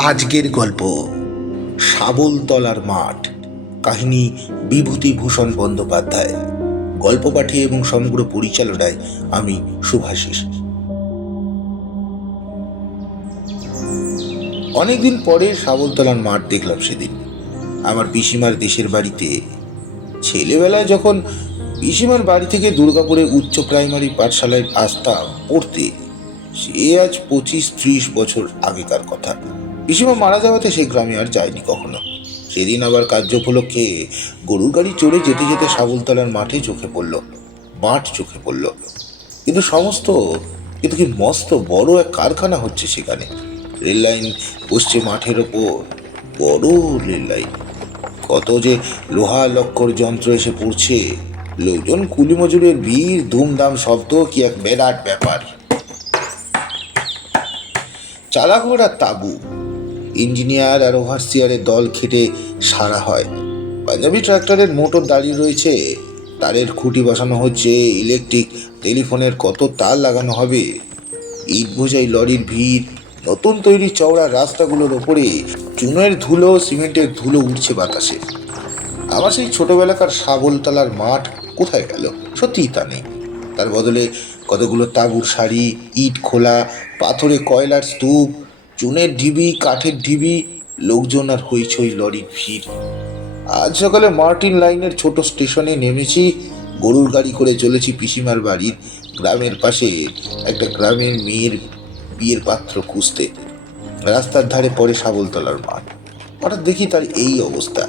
আজকের গল্প শাবলতলার মাঠ। কাহিনী বিভূতিভূষণ বন্দ্যোপাধ্যায়। গল্প পাঠে এবং সমগ্র পরিচালনায় আমি শুভাশিস। অনেকদিন পরে শাবলতলার মাঠ দেখলাম সেদিন আমার পিসিমার দেশের বাড়িতে। ছেলেবেলায় যখন পিসিমার বাড়ি থেকে দুর্গাপুরে উচ্চ প্রাইমারি পাঠশালায় আসতাম পড়তে, সে আজ 25-30 বছর আগেকার কথা। পিসিমা মারা যাওয়াতে সেই গ্রামে আর যায়নি কখনো। সেদিন আবার কার্য উপলক্ষে গরুর গাড়ি চড়ে যেতে যেতে শাবলতলার মাঠে চোখে পড়ল, মাঠ চোখে পড়ল। কিন্তু কি মস্ত বড় এক কারখানা হচ্ছে সেখানে। রেল লাইন বসছে মাঠের ওপর, বড় রেল লাইন। কত যে লোহা লক্কর যন্ত্র এসে পড়ছে, লোকজন কুলি মজুরের ভিড়, ধুমধাম শব্দ, কি এক বিরাট ব্যাপার। চালাঘর আর তাঁবু, ইঞ্জিনিয়ার আর ওভারসিয়ারের দল খেটে সারা হয়। পাঞ্জাবি ট্রাক্টরের মোটর দাঁড়িয়ে রয়েছে, তারের খুঁটি বসানো হচ্ছে, ইলেকট্রিক টেলিফোনের কত তার লাগানো হবে। ইট বোঝাই লরির ভিড়, নতুন তৈরি চওড়া রাস্তাগুলোর ওপরে চুনের ধুলো, সিমেন্টের ধুলো উঠছে বাতাসে। আমার সেই ছোটবেলাকার শাবলতলার মাঠ কোথায় গেল? সত্যিই তা নেই। তার বদলে কতগুলো তাঁবুর সারি, ইট খোলা, পাথরে কয়লার স্তূপ, চুনের ঢিবি, কাঠের ঢিবি, লোকজন আর হইচই লরির ভিড়। আজ সকালে মার্টিন লাইনের ছোট স্টেশনে নেমেছি, গরুর গাড়ি করে চলেছি পিসিমার বাড়ির গ্রামের পাশে একটা গ্রামের মেয়ের বিয়ের পাত্র খুঁজতে। রাস্তার ধারে পড়ে শাবলতলার মাঠ। হঠাৎ দেখি তার এই অবস্থা।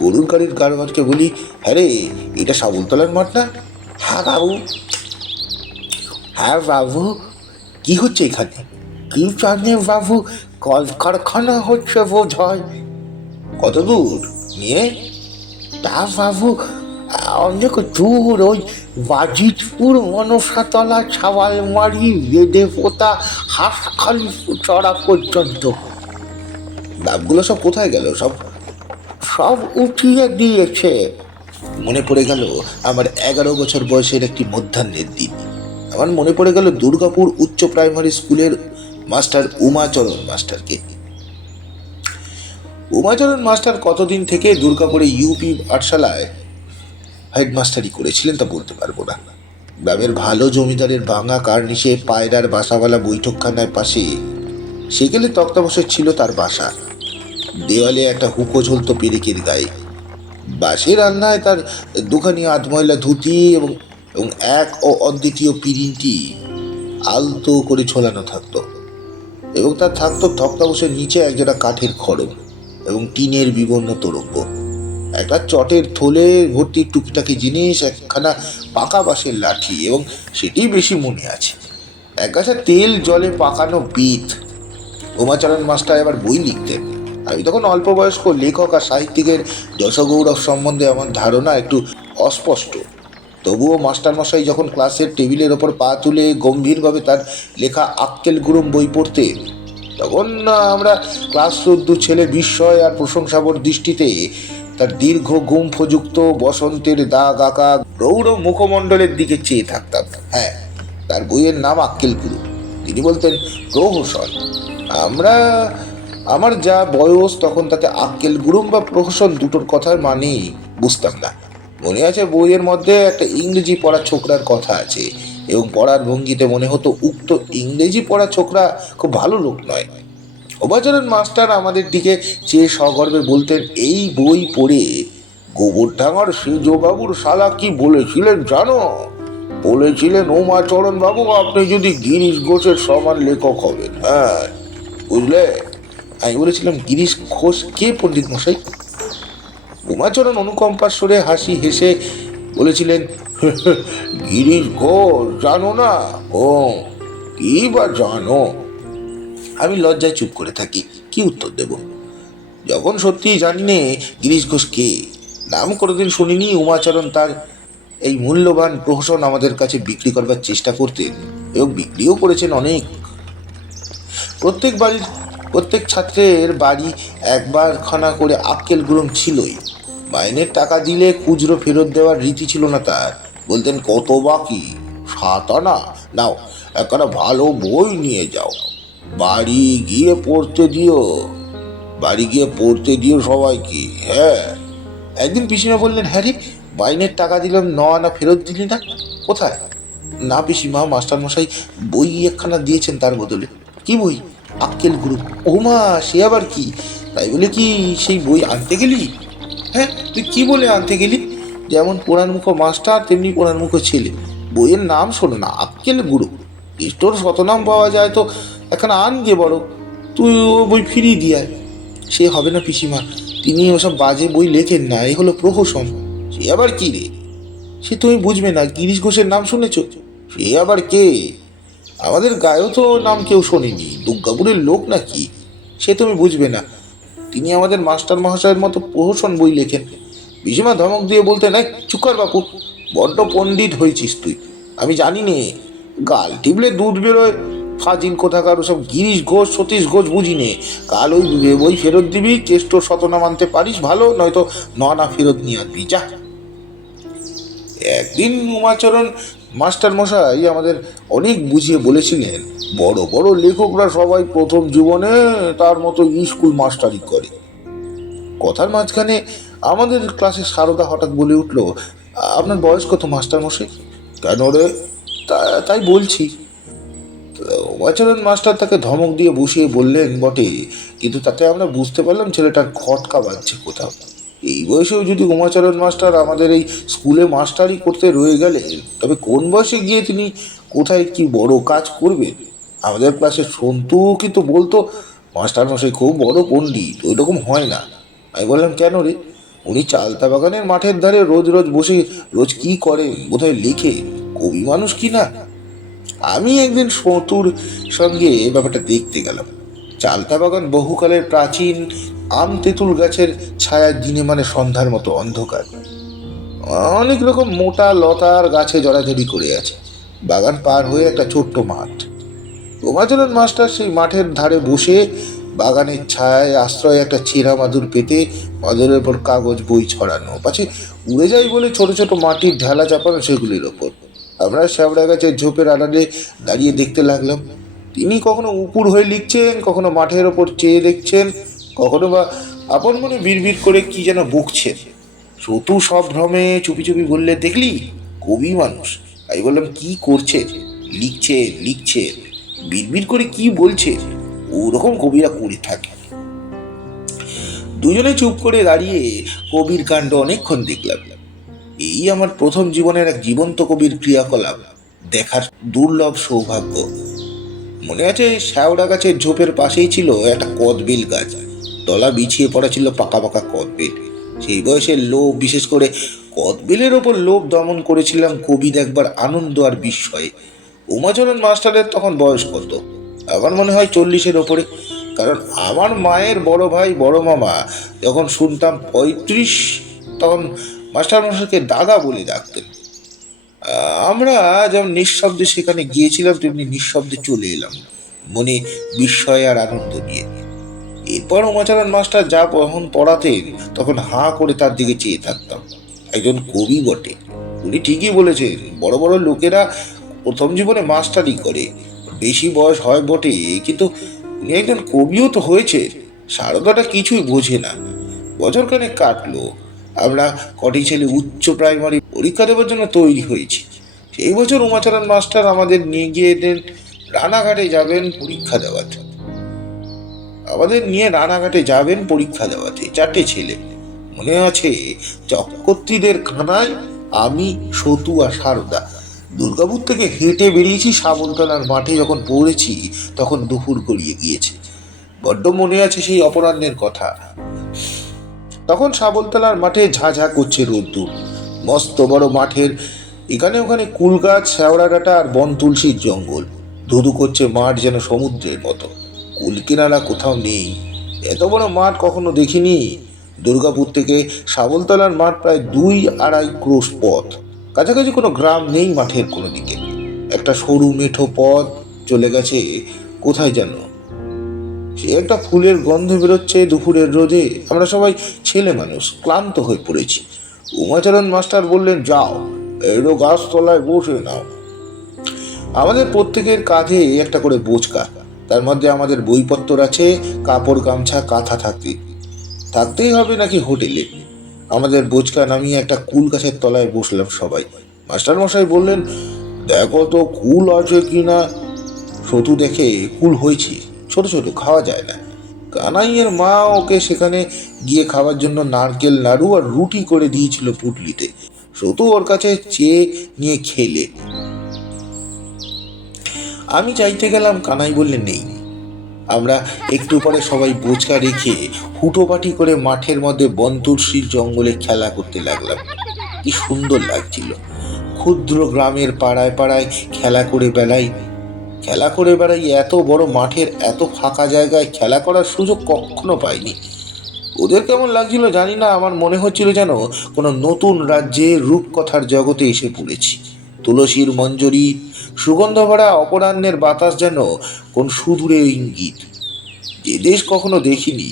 গরুর গাড়ির গাড়োয়ানকে বলি, হ্যাঁ রে, এটা শাবলতলার মাঠ না? হ্যাঁ বাবু। হ্যাঁ বাবু, কি হচ্ছে এখানে? কি জানে বাবু, কলকারখানা হচ্ছে বোধ হয়। কত দূর নিয়ে? তা বাবু অনেক দূর, ওই বাজিতপুর, মনসাতলা, ছাওয়ালমারি, বেদে পোতা, হাঁসখালি চড়া পর্যন্ত। ডাবগুলো সব কোথায় গেল? সব সব উঠিয়ে দিয়েছে। মনে পড়ে গেল আমার 11 বছর বয়সের একটি মধ্যাহ্নের দিন। আমার মনে পড়ে গেল দুর্গাপুর উচ্চ প্রাইমারি স্কুলের মাস্টার উমাচরণ মাস্টারকে। উমাচরণ মাস্টার কতদিন থেকে দুর্গাপুরে ইউপি পাঠশালায় হেডমাস্টারি করেছিলেন তা বলতে পারবো না। গ্রামের ভালো জমিদারের ভাঙা কার্নিশে পায়রার বাসাওয়ালা বৈঠকখানার পাশে সেকেলে তক্তাবসর ছিল তার বাসা। দেওয়ালে একটা হুকো ঝুলত পেরেকের গায়ে। বাঁশের রান্নায় তার দুখানি আধময়লা ধুতি এবং এক ও অদ্বিতীয় পিরিনটি আলতো করে ঝোলানো থাকতো, এবং তার থাকতো তক্তাবসের নিচে একজোড়া কাঠের খড়ম এবং টিনের বিবর্ণ তোরঙ্গ, একটা চটের থলে ভর্তি টুকিটাকি জিনিস, একখানা পাকা বাঁশের লাঠি, এবং সেটি বেশি মনে আছে, এক গাছা তেল জলে পাকানো বিট। উমাচরণ মাস্টার এবার বই লিখতেন। আমি তখন অল্প বয়স্ক লেখক আর সাহিত্যিকের যশগৌরব সম্বন্ধে আমার ধারণা একটু অস্পষ্ট। তবুও মাস্টারমশাই যখন ক্লাসের টেবিলের ওপর পা তুলে গম্ভীরভাবে তার লেখা আক্কেল গুরুম বই পড়তেন, তখন আমরা ক্লাস 14 ছেলে বিস্ময় আর প্রশংসাবর দৃষ্টিতে তার দীর্ঘ গুম্ফযুক্ত বসন্তের দাগ আঁকা প্রৌঢ় মুখমণ্ডলের দিকে চেয়ে থাকতাম। হ্যাঁ, তার বইয়ের নাম আক্কেল গুরুম। তিনি বলতেন প্রহসন। আমার যা বয়স তখন তাতে আক্কেল গুরুম বা প্রহসন দুটোর কথার মানেই বুঝতাম না। মনে আছে বইয়ের মধ্যে একটা ইংরেজি পড়া ছোকরার কথা আছে, এবং পড়ার ভঙ্গিতে মনে হতো উক্ত ইংরেজি পড়া ছোকরা খুব ভালো লোক নয়। উমাচরণ মাস্টার আমাদের দিকে চেয়ে সগর্বে বলতেন, এই বই পড়ে গোবরডাঙ্গার সেজবাবুর শালা কি বলেছিলেন জানো? বলেছিলেন, উমাচরণ বাবু, আপনি যদি গিরিশ ঘোষের সমান লেখক হবেন। হ্যাঁ, বুঝলে? আমি বলেছিলাম, গিরিশ ঘোষ কে পণ্ডিত মশাই? উমাচরণ অনুকম্পার সুরে হাসি হেসে বলেছিলেন, গিরিশ ঘোষ জানো না? ও কি বা জানো? আমি লজ্জায় চুপ করে থাকি, কি উত্তর দেব? যখন সত্যি জানি নে গিরিশ ঘোষ কে, নাম কোনোদিন শুনিনি। উমাচরণ তার এই মূল্যবান প্রহসন আমাদের কাছে বিক্রি করবার চেষ্টা করতেন, এবং বিক্রিও করেছেন অনেক। প্রত্যেক ছাত্রের বাড়ি একবার খানা করে আক্কেল গুরুম ছিলই। মাইনের টাকা দিলে খুচরো ফেরত দেওয়ার রীতি ছিল না তার। বলতেন, কত বাকি? 7 আনা? নাও, একটা ভালো বই নিয়ে যাও। বাড়ি গিয়ে পড়তে দিও, বাড়ি গিয়ে পড়তে দিও সবাইকে। হ্যাঁ। একদিন পিসিমা বললেন, হ্যাঁ রে, মাইনের টাকা দিলাম, ন আনা ফেরত দিলি না, কোথায়? না পিসিমা, মাস্টার মশাই বই একখানা দিয়েছেন তার বদলে। কি বই? আক্কেল গ্রুপ। ও মা, সে আবার কি? তাই বলে কি সেই বই আনতে গেলি? হ্যাঁ, তুই কি বলে আনতে গেলি? যেমন পোড়ানমুখ মাস্টার তেমনি পোড়ানমুখ ছেলে। বইয়ের নাম শোনো না, আক্কেল গুরু। কেষ্টর শতনাম পাওয়া যায় তো এখন আনগে বড়। তুই ও বই ফিরিয়ে দিয়ে। সে হবে না পিসিমা, তিনি ওসব বাজে বই লেখেন না, এ হলো প্রহসন। সে আবার কি রে? সে তুমি বুঝবে না, গিরিশ ঘোষের নাম শুনেছ? সে আবার কে? আমাদের গায়েও তো নাম কেউ শোনেনি, দুর্গাপুরের লোক নাকি? সে তুমি বুঝবে না, তিনি আমাদের মাস্টার মহাশয়ের মতো প্রহসন বই লেখেন। পিসিমা ধমক দিয়ে বলতে, নাই চুপ কর বাপু, বড্ড পণ্ডিত হয়েছিস তুই। আমি জানি নে, গাল টিপলে দুধ বেরোয়, ফাজিল কোথাকার। ওসব গিরিশ ঘোষ সতীশ ঘোষ বুঝি নে। কাল ওই বই ফেরত দিবি, কেষ্টর শতনাম আনতে পারিস ভালো, নয়তো না ফেরত নিয়ে আনবি, যা। একদিন উমাচরণ মাস্টার মশাই আমাদের অনেক বুঝিয়ে বলেছিলেন, বড় বড় লেখকরা সবাই প্রথম জীবনে তার মতো স্কুল মাস্টারি করে। কথার মাঝখানে আমাদের ক্লাসে সারদা হঠাৎ বলে উঠল, আপনার বয়স কত মাস্টার মশাই? কেন রে? তাই বলছি। উমাচরণ মাস্টার তাকে ধমক দিয়ে বসিয়ে বললেন বটে, কিন্তু তাতে আমরা বুঝতে পারলাম ছেলেটার খটকা বাজছে কোথাও। এই বয়সেও যদি উমাচরণ মাস্টার আমাদের এই স্কুলে মাস্টারি করতে রয়ে গেলেন, তবে কোন বয়সে গিয়ে তিনি কোথায় কি বড় কাজ করবেন? আমাদের ক্লাসে সন্তু কিন্তু বলতো, মাস্টার মশাই খুব বড় পণ্ডিত, ওই রকম হয় না। আমি বললাম, কেন রে? উনি চালতা বাগানের মাঠের ধারে রোজ রোজ বসে রোজ কি করে, বোধহয় লেখে, কবি মানুষ কি না। আমি একদিন সতুর সঙ্গে ব্যাপারটা দেখতে গেলাম। চালতা বাগান বহুকালের প্রাচীন, আম তেঁতুল গাছের ছায়া দিনে মানে সন্ধ্যার মতো অন্ধকার। অনেক রকম মোটা লতার গাছে জড়াজড়ি করে আছে। বাগান পার হয়ে একটা ছোট্ট মাঠ। উমাচরণ মাস্টার সেই মাঠের ধারে বসে বাগানের ছায়ায় আশ্রয় একটা ছেঁড়া মাদুর পেতে, মাদুরের ওপর কাগজ বই ছড়ানো, পাছে উড়ে যায় বলে ছোট ছোট মাটির ঢেলা চাপানো সেগুলির ওপর। আমরা শ্যাবড়া গাছের ঝোপের আড়ালে দাঁড়িয়ে দেখতে লাগলাম। তিনি কখনো উপুর হয়ে লিখছেন, কখনো মাঠের ওপর চেয়ে দেখছেন, কখনো বা আপন মনে বিড়বিড় করে কি যেন বকছেন। সতু সব ভ্রমে চুপি চুপি বললে, দেখলি, কবি মানুষ। আমি বললাম, কি করছে? লিখছে লিখছে, বিড়বিড় করে কি বলছে, ওরকম কবিরা করে থাকে। দুজনে চুপ করে দাঁড়িয়ে কবির কাণ্ড অনেকক্ষণ দেখলাম। এই আমার প্রথম জীবনের এক জীবন্ত কবির ক্রিয়াকলাপ দেখার দুর্লভ সৌভাগ্য। মনে আছে, শ্যাওড়া গাছের ঝোপের পাশেই ছিল একটা কদবেল গাছ। তলা বিছিয়ে পড়া ছিল পাকা পাকা কদবেল। সেই বয়সের লোভ, বিশেষ করে কদবেলের ওপর লোভ দমন করেছিলাম কবির একবার আনন্দ আর বিস্ময়ে। উমাচরণ মাস্টারের তখন বয়স কত? আমার মনে হয় 40-এর ওপরে। কারণ আমার মায়ের বড় ভাই বড় মামা যখন শুনতাম 35, তখন মাস্টার মশাইকে দাদা বলে ডাকতেন। আমরা যেমন নিঃশব্দে সেখানে গিয়েছিলাম, তেমনি নিঃশব্দে চলে এলাম, মনে বিস্ময় আর আনন্দ নিয়ে। এরপর উমাচরণ মাস্টার যা যখন পড়াতেন, তখন হাঁ করে তার দিকে চেয়ে থাকতাম। একজন কবি বটে, উনি ঠিকই বলেছেন, বড় বড় লোকেরা প্রথম জীবনে মাস্টারি করে, বেশি বয়স হয় বটে, কিন্তু উনি একজন কবিও তো হয়েছে। সারদাটা কিছুই বোঝে না। বছরখানেক কাটলো, আমরা কটি ছেলে উচ্চ প্রাইমারি পরীক্ষা দেওয়ার জন্য তৈরি হয়েছি। সেই বছর উমাচরণ মাস্টার আমাদের নিয়ে গিয়ে দেন রানাঘাটে যাবেন পরীক্ষা দেওয়াতে। চারটে ছেলে, মনে আছে, চক্রবর্তীদের কানায় আমি, সতু আর সারদা। দুর্গাপুর থেকে হেঁটে বেরিয়েছি, সাবলতলার মাঠে যখন পৌঁছেছি তখন দুপুর গড়িয়ে গিয়েছে। বড্ড মনে আছে সেই অপরাহ্নের কথা। তখন সাবলতলার মাঠে ঝাঝা করছে রোদ্দুর। মস্ত বড় মাঠের এখানে ওখানে কুল গাছ, শ্যাওড়া ডাঁটা আর বন তুলসীর জঙ্গল। ধুধু করছে মাঠ যেন সমুদ্রের মতো। কুল কিনারা কোথাও নেই। এত বড় মাঠ কখনো দেখিনি। দুর্গাপুর থেকে সাবলতলার মাঠ প্রায় 2-2.5 ক্রোশ পথ। কাছাকাছি কোনো গ্রাম নেই মাঠের কোনো দিকে। একটা সরু মেঠো পথ চলে গেছে কোথায় যেন। সে একটা ফুলের গন্ধ বেরোচ্ছে দুপুরের রোদে। আমরা সবাই ছেলে মানুষ, ক্লান্ত হয়ে পড়েছি। উমাচরণ মাস্টার বললেন, যাও, এরো গাছতলায় বসে নাও। আমাদের প্রত্যেকের কাঁধে একটা করে বোচকা। তার মধ্যে আমাদের বইপত্র আছে, কাপড় গামছা কাঁথা থাকতেই হবে নাকি হোটেলে। আমাদের বোচকা নামিয়ে একটা কুল গাছের তলায় বসলাম সবাই। মাস্টার মশাই বললেন, দেখো তো কুল আছে কিনা। সতু দেখে কুল হয়েছে, ছোট ছোট, খাওয়া যায় না। কানাইয়ের মা ওকে সেখানে গিয়ে খাওয়ার জন্য নারকেল নাড়ু আর রুটি করে দিয়েছিল পুটলিতে। সতু ওর কাছে চেয়ে নিয়ে খেলে। আমি চাইতে গেলাম, কানাই বললে নেই। আমরা একটু পরে সবাই বোচকা রেখে হুটোপাটি করে মাঠের মধ্যে বনতুলসীর জঙ্গলে খেলা করতে লাগলাম। কি সুন্দর লাগছিল। ক্ষুদ্র গ্রামের পাড়ায় পাড়ায় খেলা করে বেড়াই। এত বড় মাঠের এত ফাঁকা জায়গায় খেলা করার সুযোগ কখনো পাইনি। ওদের কেমন লাগছিল জানি না, আমার মনে হচ্ছিল যেন কোনো নতুন রাজ্যে রূপকথার জগতে এসে পড়েছি। তুলসীর মঞ্জরি, সুগন্ধ ভরা অপরাহ্নের বাতাস যেন কোন সুদূরে ইঙ্গিত। যে দেশ কখনো দেখিনি,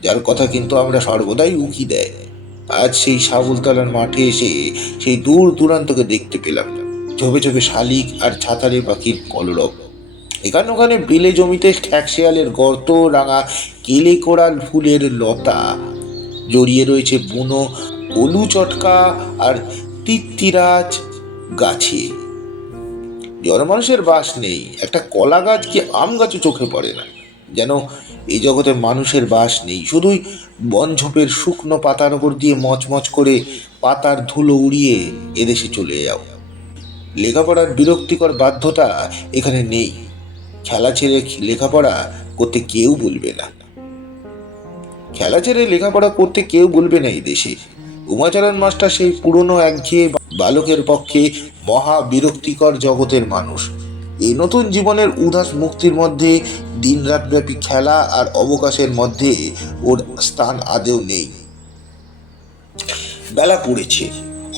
যার কথা কিন্তু আমরা সর্বদাই উকি দেয়, আজ সেই সাবুলতলার মাঠে এসে সেই দূর দূরান্তকে দেখতে পেলাম। ঝোপে ঝোপে শালিক আর ছাতারে পাখির কলরব। এখানে ওখানে বেলে জমিতে ঠ্যাকশিয়ালের গর্ত, রাঙা কেলে কোড়াল ফুলের লতা জড়িয়ে রয়েছে বুনো কলু চটকা আর তিত্তিরাজ গাছে। জনমানুষের বাস নেই। একটা কলা গাছ কি আম গাছও চোখে পড়ে না। যেন এই জগতে মানুষের বাস নেই। শুধুই বন ঝোপের শুকনো পাতার ওপর দিয়ে মচমচ করে পাতার ধুলো উড়িয়ে এদেশে চলে যাও। লেখাপড়ার বিরক্তিকর বাধ্যতা এখানে নেই। খেলা ছেড়ে লেখাপড়া করতে কেউ বলবে না। এই দেশে। উমাচরণ মাস্টার সেই পুরনো একঘেয়ে বালকের পক্ষে মহা বিরক্তিকর জগতের মানুষ। এই নতুন জীবনের উদাস মুক্তির মধ্যে দিনরাত ব্যাপী খেলা আর অবকাশের মধ্যে ওর স্থান আদেও নেই। বেলা পড়েছে।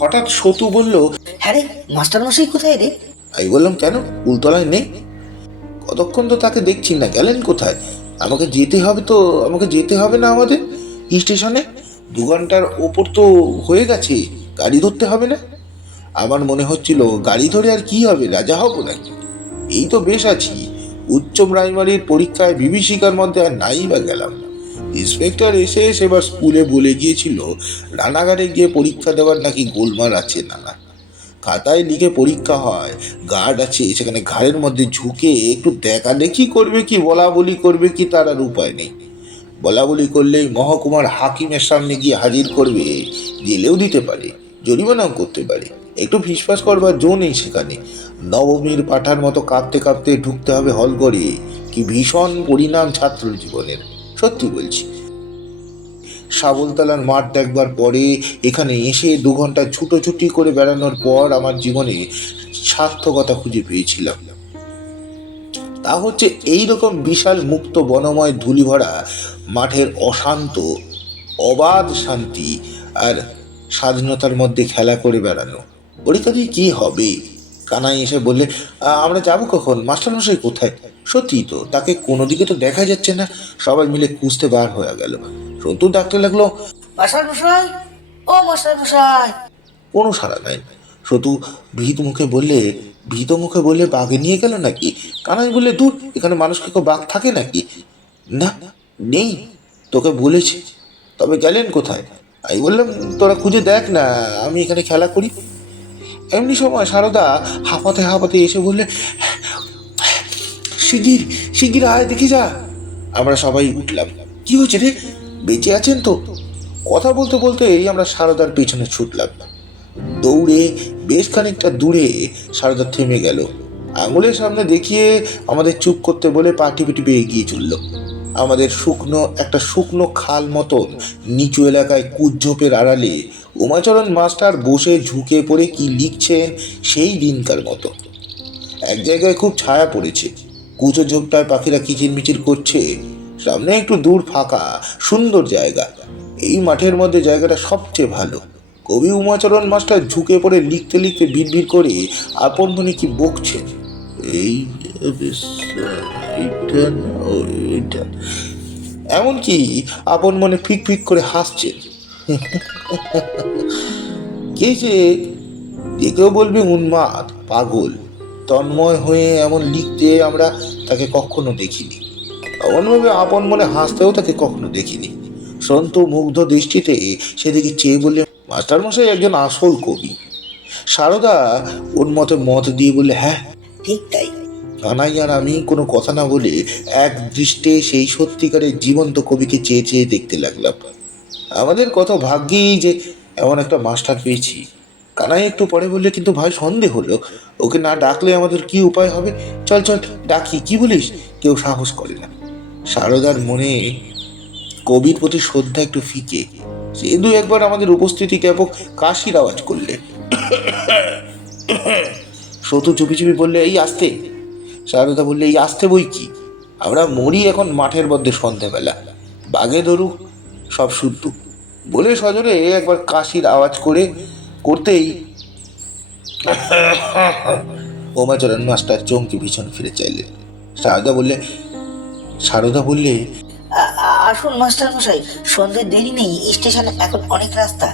হঠাৎ সতু বলল, হ্যাঁ রে, মাস্টার মশাই কোথায় রে? আমি বললাম, কেন, কুলতলায় নেই? কতক্ষণ তো তাকে দেখছি না, গেলেন কোথায়? আমাকে যেতে হবে না আমাদের স্টেশনে? 2 ঘন্টার ওপর তো হয়ে গেছে, গাড়ি ধরতে হবে না? আমার মনে হচ্ছিল, গাড়ি ধরে আর কি হবে, রাজা হব নাকি? এই তো বেশ আছি। উচ্চ প্রাইমারির পরীক্ষায় বিভীষিকার মধ্যে আর নাই বা গেলাম। ইন্সপেক্টর এসে সেবার স্কুলে বলে গিয়েছিল রানাঘাটে গিয়ে পরীক্ষা দেওয়ার নাকি গোলমাল আছে। না, খাতায় লিখে পরীক্ষা হয়, গার্ড আছে, সেখানে ঘাড়ের মধ্যে ঝুঁকে একটু দেখা দেখি করবে কি বলা বলি করবে কি, তার আর উপায় নেই। বলা বলি করলেই মহকুমার হাকিমের সামনে গিয়ে হাজির করবে, জেলেও দিতে পারে, জরিমানাও করতে পারে। একটু ফিসফাস করবার জো নেই সেখানে। নবমীর পাঠার মতো কাঁপতে কাঁপতে ঢুকতে হবে হল করে। কি ভীষণ পরিণাম ছাত্র জীবনের, সত্যি বলছি। সাবলতলার মাঠ দেখবার পরে এখানে এসে 2 ঘন্টা ছুটোছুটি করে বেড়ানোর পর আমার জীবনে সার্থকতা খুঁজে পেয়েছিলাম। তা হচ্ছে এইরকম বিশাল মুক্ত বনময় ধুলি ভরা মাঠের অশান্ত অবাধ শান্তি আর স্বাধীনতার মধ্যে খেলা করে বেড়ানো। পরীক্ষা দিয়ে কি হবে? কানাই এসে বললে, আমরা যাবো কখন? মাস্টারমশাই কোথায়? সত্যি তো, তাকে কোনো দিকে তো দেখা যাচ্ছে না। সবাই মিলে খুঁজতে বার হয়ে গেল। সন্তু ডাকতে লাগলো, মাস্টার মশাই, ও মাস্টার মশাই। কোনো সাড়া নাই। সতু ভীত মুখে বললে, বাঘে নিয়ে গেল নাকি? কানাই বললে, দূর, এখানে মানুষ কি বাঘ থাকে নাকি? না, নেই, তোকে বলেছি। তবে গেলেন কোথায়? আমি বললাম, তোরা খুঁজে দেখ না, আমি এখানে খেলা করি। এমনি সময় সারদা হাঁপাতে হাঁপাতে এসে বললে, শিগগির শিগগির আয়, দেখি যা। আমরা সবাই উঠলাম। কি হয়েছে রে, বেঁচে আছেন তো? কথা বলতে বলতেই আমরা সারদার পেছনে ছুটলাম। দৌড়ে বেশ খানিকটা দূরে সারদা থেমে গেল। আঙুলের সামনে দেখিয়ে আমাদের চুপ করতে বলে পা টিপে টিপে এগিয়ে চলল। আমাদের একটা শুকনো খাল মতন নিচু এলাকায় কুজ্ঝোপের আড়ালে উমাচরণ মাস্টার বসে ঝুঁকে পড়ে কি লিখছেন, সেই দিনকার মতো। এক জায়গায় খুব ছায়া পড়েছে, কুচো ঝোপটায় পাখিরা কিচিরমিচির করছে। সামনে একটু দূর ফাঁকা সুন্দর জায়গা। এই মাঠের মধ্যে জায়গাটা সবচেয়ে ভালো। কবি উমাচরণ মাস্টার ঝুঁকে পড়ে লিখতে লিখতে বিড়বিড় করে আপন মনে কি বকছেন। এমনকি আপন মনে ফিক ফিক করে হাসছেন। কে যে কেউ বলবে উন্মাদ, পাগল। তন্ময় হয়ে এমন লিখতে আমরা তাকে কখনো দেখিনি। এমনভাবে আপন মনে হাসতেও তাকে কখনো দেখিনি। সন্ত মুগ্ধ দৃষ্টিতে সেদিকে চেয়ে বললে, মাস্টারমশাই একজন আসল কবি। সারদা ওর মতে মত দিয়ে বললে, হ্যাঁ ঠিক তাই। কানাই আর আমি কোনো কথা না বলে এক দৃষ্টে সেই সত্যিকারের জীবন্ত কবিকে চেয়ে চেয়ে দেখতে লাগলাম। আমাদের কত ভাগ্যই যে এমন একটা মাস্টার পেয়েছি। কানাই একটু পরে বললে, কিন্তু ভাই সন্দেহ হলো, ওকে না ডাকলে আমাদের কি উপায় হবে? চল চল ডাকি, কি বলিস? কেউ সাহস করে না। সারদার মনে কবির প্রতি শ্রদ্ধা একটু ফিকে। সে দু একবার আমাদের উপস্থিতি ব্যাপক কাশির আওয়াজ করলে। সতু চুপি চুপি বললে, এই আসতে। সারদা বললে, এই আসতে বই কি, আমরা মরি এখন মাঠের মধ্যে সন্ধেবেলা, বাঘে ধরু সব শুদ্ধ। বলে সজোরে একবার কাশির আওয়াজ করতেই উমাচরণ মাস্টার চমকে পিছন ফিরে চাইলেন। সারদা বললে, আসুন মাস্টার মশাই, সন্ধ্যের দেরি নেই, স্টেশনে এখন অনেক রাস্তা,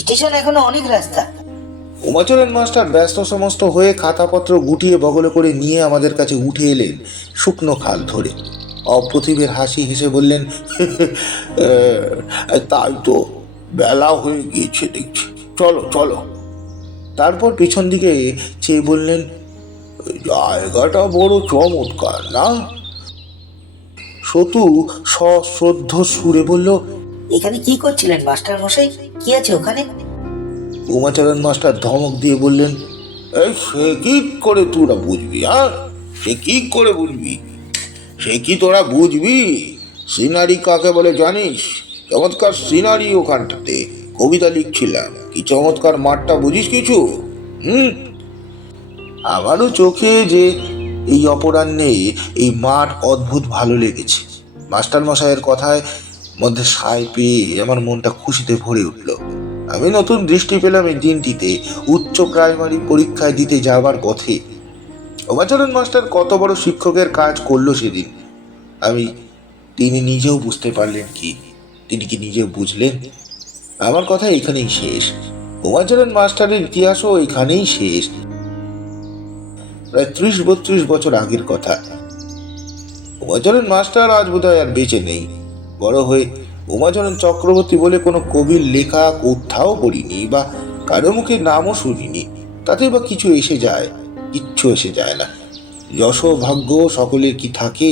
স্টেশন এখনো অনেক রাস্তা। উমাচরণ মাস্টার ব্যস্ত সমস্ত হয়ে খাতাপত্র গুটিয়ে বগলে করে নিয়ে আমাদের কাছে উঠে এলেন শুকনো খাল ধরে। অপ্রতিভের হাসি হেসে বললেন, তাই তো, বেলা হয়ে গিয়েছে দেখছি, চলো চলো। তারপর পিছন দিকে চেয়ে বললেন, জায়গাটা বড় চমৎকার না? সতু সশ্রদ্ধ সুরে বলল, এখানে কি করছিলেন মাস্টার মশাই? কি আছে ওখানে? উমাচরণ মাস্টার ধমক দিয়ে বললেন, এই সে কি করে তোরা বুঝবি? সে কি করে বুঝবি? সে কি তোরা বুঝবি? সিনারি কাকে বলে জানিস? চমৎকার সিনারি ওখানটাতে, কবিতা লিখছিলাম, কি চমৎকার মাঠটা, বুঝিস কিছু? আমারও চোখে যে এই অপরাহ্নে এই মাঠ অদ্ভুত ভালো লেগেছে। মাস্টার মশাইয়ের কথায় মধ্যে সায় পেয়ে আমার মনটা খুশিতে ভরে উঠল। আমি নতুন দৃষ্টি পেলাম এই দিনটিতে, উচ্চ প্রাইমারি পরীক্ষায় দিতে যাবার পথে। উমাচরণ মাস্টার কত বড় শিক্ষকের কাজ করলো সেদিন, তিনি নিজেও বুঝতে পারলেন কি? তিনি কি নিজেও বুঝলেন? আমার কথা এখানেই শেষ। উমাচরণ মাস্টারের ইতিহাসও এখানেই শেষ। প্রায় 30-32 বছর আগের কথা। উমাচরণ মাস্টার আজ বোধহয় আর বেঁচে নেই। বড় হয়ে উমাচরণ চক্রবর্তী বলে কোনো কবির লেখা কোথাও পড়িনি বা কারো মুখে নামও শুনিনি। তাতে বা কিছু এসে যায়? কিচ্ছু এসে যায় না। যশ ভাগ্য সকলের কি থাকে?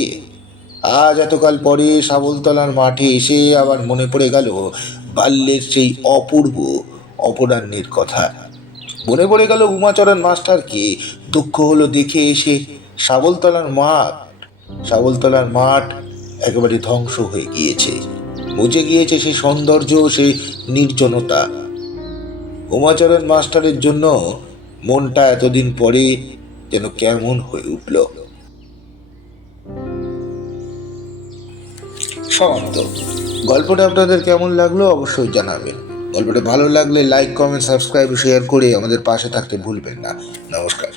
আজ এতকাল পরে শাবলতলার মাঠে এসে আবার মনে পড়ে গেল বাল্যের সেই অপূর্ব অপরাহ্নের কথা। মনে পড়ে গেল উমাচরণ মাস্টারকে। দুঃখ হলো দেখে এসে শাবলতলার মাঠ একেবারে ধ্বংস হয়ে গিয়েছে। বুঝে গিয়েছে সে সৌন্দর্য, সে নির্জনতা। উমাচরণ মাস্টারের জন্য মনটা এতদিন পরে যেন কেমন হয়ে উঠল। সমাপ্ত। গল্পটা আপনাদের কেমন লাগলো অবশ্যই জানাবেন। গল্পটা ভালো লাগলে লাইক, কমেন্ট, সাবস্ক্রাইব, শেয়ার করে আমাদের পাশে থাকতে ভুলবেন না। নমস্কার।